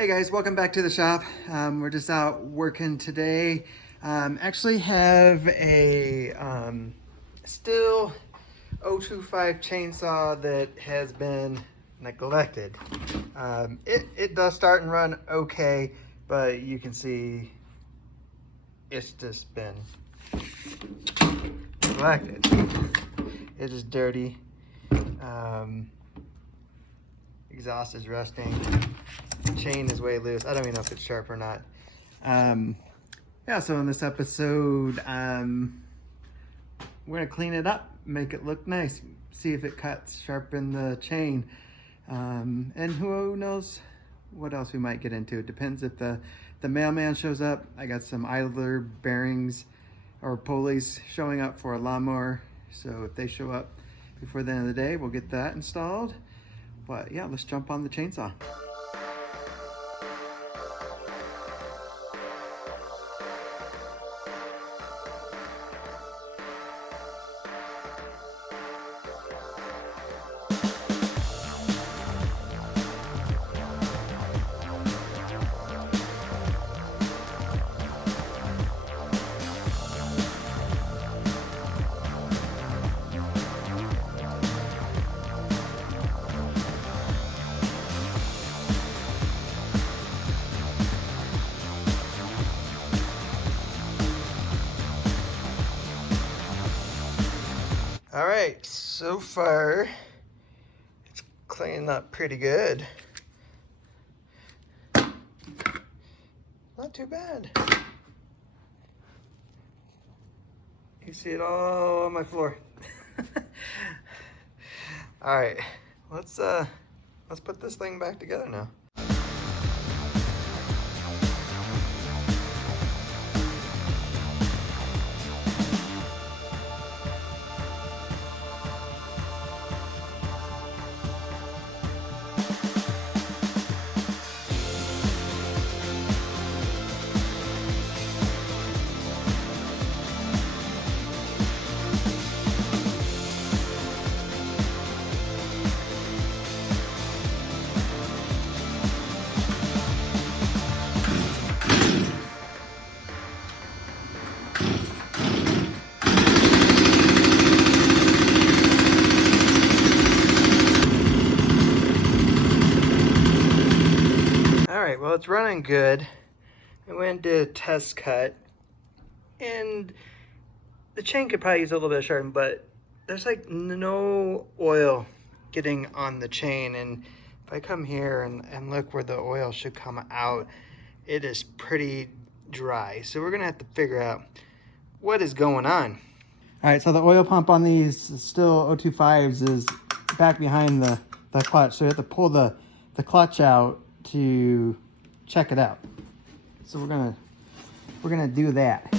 Hey guys, welcome back to the shop. We're just out working today. Actually have a Stihl 025 chainsaw that has been neglected. It does start and run okay, but you can see it's just been neglected. It is dirty. Exhaust is rusting. Chain is way loose. I don't even know if it's sharp or not. Yeah, so in this episode, we're gonna clean it up, make it look nice, see if it cuts, sharpen the chain, and who knows what else we might get into. It depends if the mailman shows up. I got some idler bearings or pulleys showing up for a lawnmower, so if they show up before the end of the day, we'll get that installed. But yeah, let's jump on the chainsaw. All right, so far it's cleaning up pretty good. Not too bad. You see it all on my floor. All right, let's put this thing back together now. Well, it's running good. I went to test cut, and the chain could probably use a little bit of sharpening, but there's like no oil getting on the chain. And if I come here and look where the oil should come out, it is pretty dry. So we're gonna have to figure out what is going on. All right, so the oil pump on these Stihl 025s is back behind the clutch. So you have to pull the clutch out to check it out. So we're gonna do that.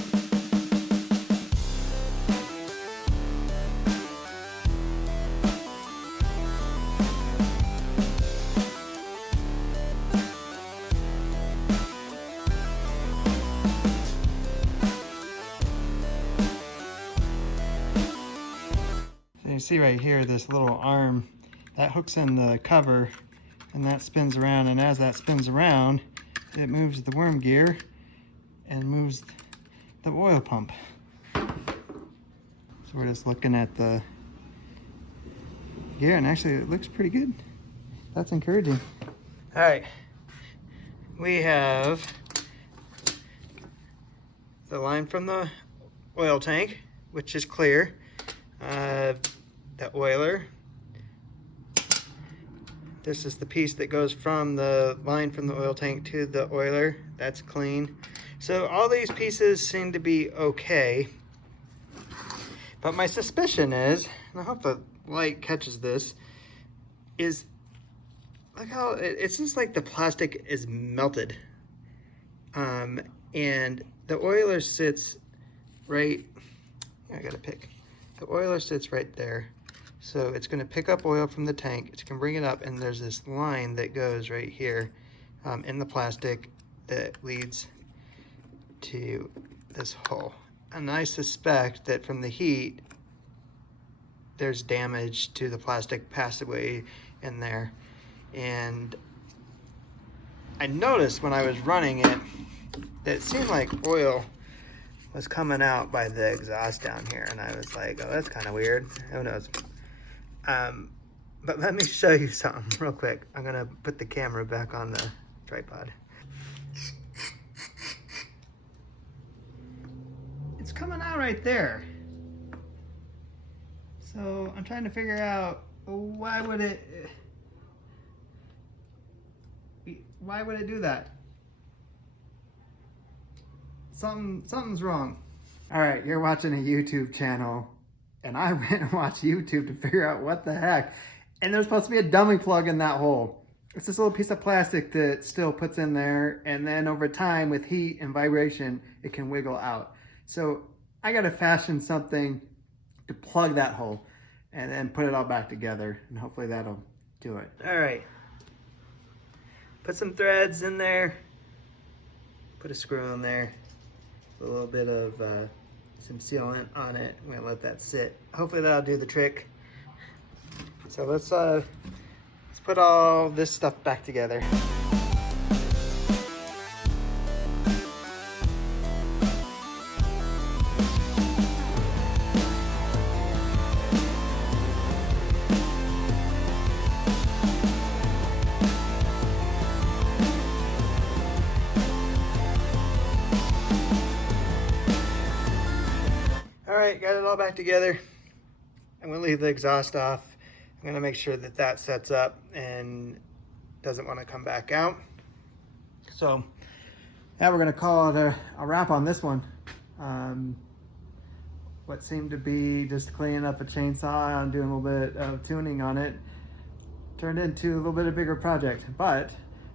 So you see right here this little arm that hooks in the cover, and that spins around, and as that spins around, it moves the worm gear and moves the oil pump. So we're just looking at the gear, and actually it looks pretty good. That's encouraging. All right, we have the line from the oil tank, which is clear, the oiler. This is the piece that goes from the line from the oil tank to the oiler. That's clean. So all these pieces seem to be okay. But my suspicion is, and I hope the light catches this, is look how it's just like the plastic is melted. And the oiler sits right, I gotta pick. The oiler sits right there. So it's going to pick up oil from the tank, it's going to bring it up, and there's this line that goes right here in the plastic that leads to this hole. And I suspect that from the heat, there's damage to the plastic passageway in there. And I noticed when I was running it that it seemed like oil was coming out by the exhaust down here, and I was like, oh, that's kind of weird. Who knows? But let me show you something real quick. I'm gonna put the camera back on the tripod. It's coming out right there. So I'm trying to figure out why would it do that? Something's wrong. All right, you're watching a YouTube channel, and I went and watched YouTube to figure out what the heck. And there's supposed to be a dummy plug in that hole. It's this little piece of plastic that Stihl puts in there, and then over time with heat and vibration, it can wiggle out. So I gotta fashion something to plug that hole and then put it all back together, and hopefully that'll do it. All right, put some threads in there, put a screw in there, a little bit of some sealant on it. I'm gonna let that sit. Hopefully that'll do the trick. So let's put all this stuff back together. All right, got it all back together. I'm gonna leave the exhaust off. I'm gonna make sure that that sets up and doesn't want to come back out. So now we're gonna call it a wrap on this one. What seemed to be just cleaning up a chainsaw and doing a little bit of tuning on it turned into a little bit of a bigger project. But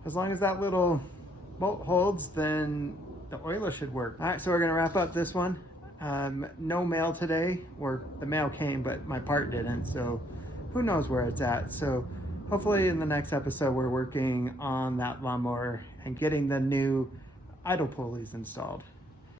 as long as that little bolt holds, then the oiler should work. All right, so we're gonna wrap up this one. No mail today, or the mail came, but my part didn't, so who knows where it's at. So hopefully in the next episode, we're working on that lawnmower and getting the new idle pulleys installed.